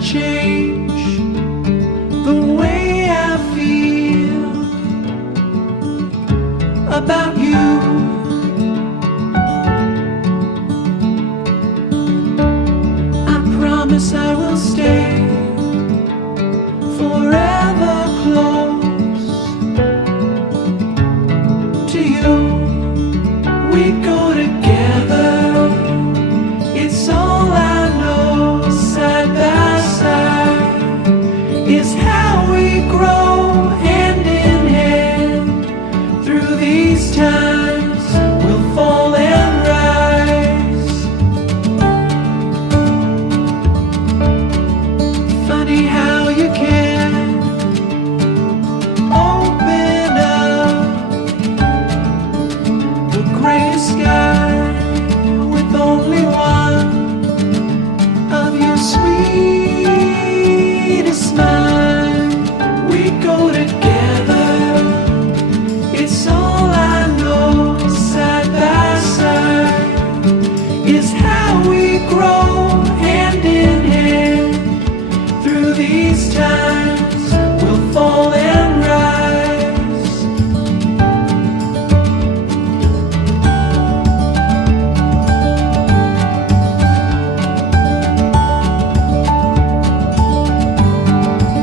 change the way I feel about you. I promise I will stay forever close to you. We go together, it's all I know. Side by side is how we grow, hand in hand. Through these times we'll fall and rise. Funny how you can open up the gray sky with only one of your sweetest smile. We go together, it's all I know. Side by side is how we grow.